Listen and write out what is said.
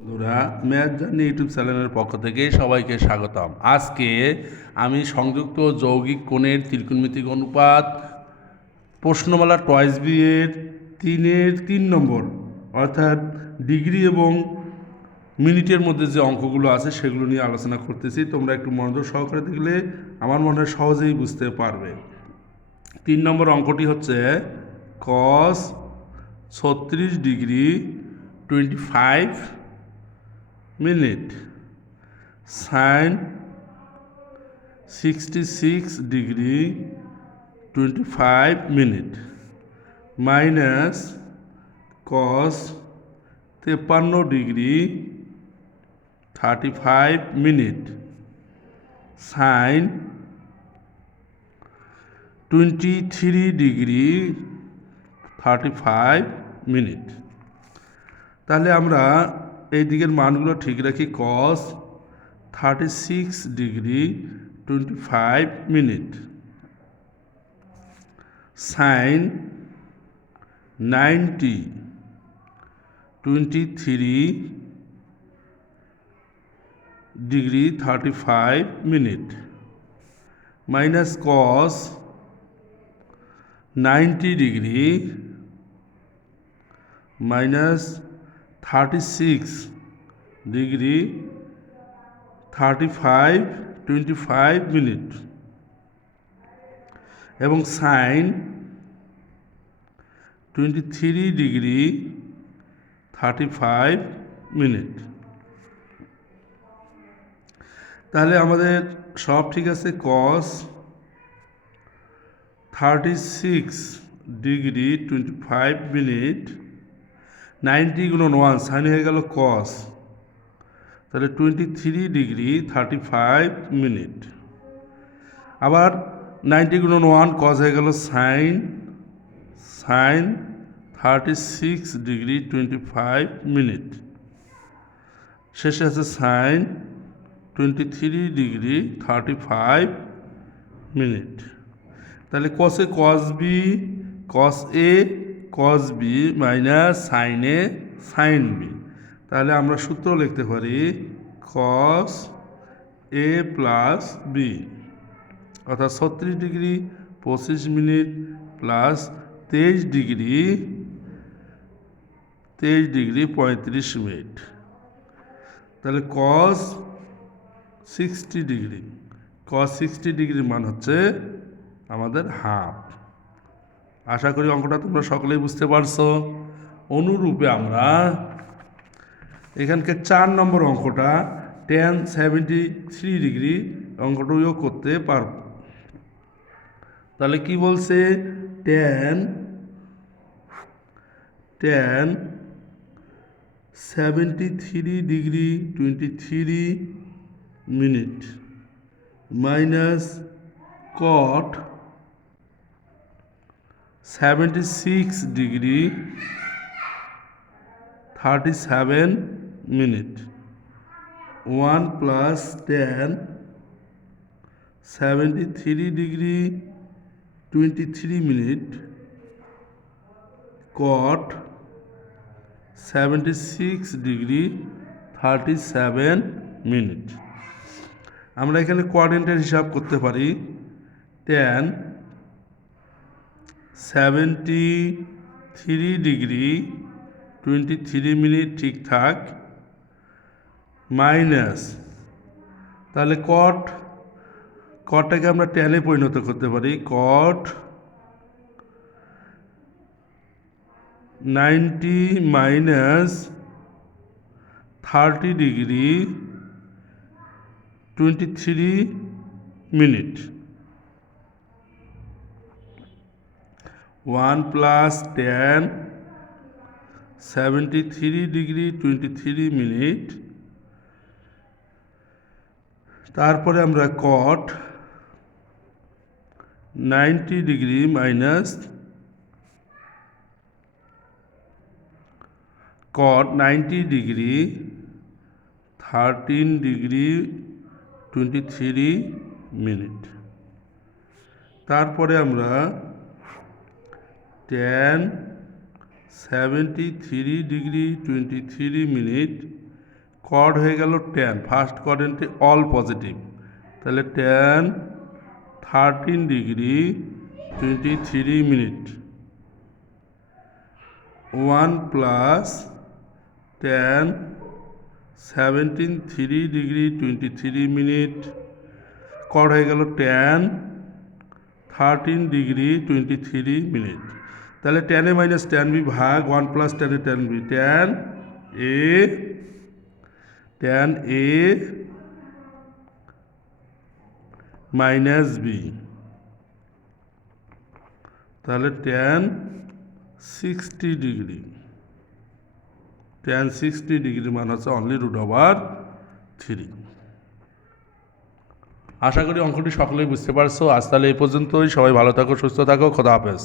বন্ধুরা math journey YouTube চ্যানেলের পক্ষ থেকে সবাইকে স্বাগতম। আজকে আমি সংযুক্ত যৌগিক কোণের ত্রিকোণমিতিক অনুপাত প্রশ্নমালা টয়েস বিয়ের তিনের তিন নম্বর, অর্থাৎ ডিগ্রি এবং মিনিটের মধ্যে যে অঙ্কগুলো আছে সেগুলো নিয়ে আলোচনা করতেছি। তোমরা একটু মনোযোগ সহকারে দেখলে আমার মনে হয় সহজেই বুঝতে পারবে। তিন নম্বর অঙ্কটি হচ্ছে কস ছত্রিশ degree twenty five minute. Sine sixty six degree twenty five minute. Minus cos তেপান্ন degree thirty five minute. Sine twenty three degree thirty five minute. তাহলে আমরা এই দিকের মানগুলো ঠিক রাখি cos thirty six degree twenty five minute sine ninety twenty three degree thirty five minute minus cos ninety degree minus thirty six degree thirty five twenty five minute এবং sine twenty three degree thirty five minute তাহলে আমাদের সব ঠিক আছে? Cos thirty six degree twenty five minute ninety গুণন one, sine হয়ে গেল cos তাহলে twenty three degree thirty five minute আবার নাইনটি গুণন ওয়ান কস হয়ে গেল sine. Sine thirty six degree twenty five minute শেষে আছে sine twenty three degree thirty five minute তাহলে কসে cos B cos A cos B minus sine A sine B তাহলে আমরা সূত্র লিখতে পারি কস এ প্লাস বি অর্থাৎ ছত্রিশ ডিগ্রি, পঁচিশ মিনিট প্লাস তেইশ ডিগ্রি তেইশ ডিগ্রি পঁয়ত্রিশ মিনিট। তাহলে cos sixty degree cos sixty ডিগ্রির মান হচ্ছে আমাদের হাফ আশা করি অঙ্কটা তোমরা সকলেই বুঝতে পারছ। অনুরূপে আমরা এখানকার চার নম্বর অঙ্কটা টেন সেভেন্টি থ্রি ডিগ্রি অঙ্কটিও করতে পারব। তাহলে কি বলছে? Tan tan seventy three degree twenty three minute minus cot seventy six degree thirty seven minute one plus tan seventy three degree twenty three minute cot seventy six degree thirty seven minute আমরা এখানে কোয়ার্ডেন্টের হিসাব করতে পারি tan seventy three degree, twenty three minute ঠিকঠাক minus, তাহলে cot কটটাকে আমরা টেনে পরিণত করতে পারি cot ninety minus thirty degree, twenty three minute. One plus tan, seventy three degree twenty three minute. তারপরে আমরা cot ninety degree minus cot ninety degree, thirteen degree twenty three minute. তারপরে আমরা tan seventy three degree twenty three minute cot হয়ে গেল tan first কোয়াড্রেন্টে all positive তাহলে tan thirteen degree twenty three minute one plus tan seventeen three degree twenty three minute cot হয়ে গেল tan thirteen degree twenty three minute তাহলে টেনে minus tan B ভাগ one plus টেনে tan B tan A tan A minus B তাহলে tan sixty degree tan sixty degree মান হচ্ছে only root over three আশা করি অঙ্কটি সকলেই বুঝতে পারছ। আজ তাহলে এই পর্যন্তই। সবাই ভালো থাকো, সুস্থ থাকো। খোদা হাফেজ।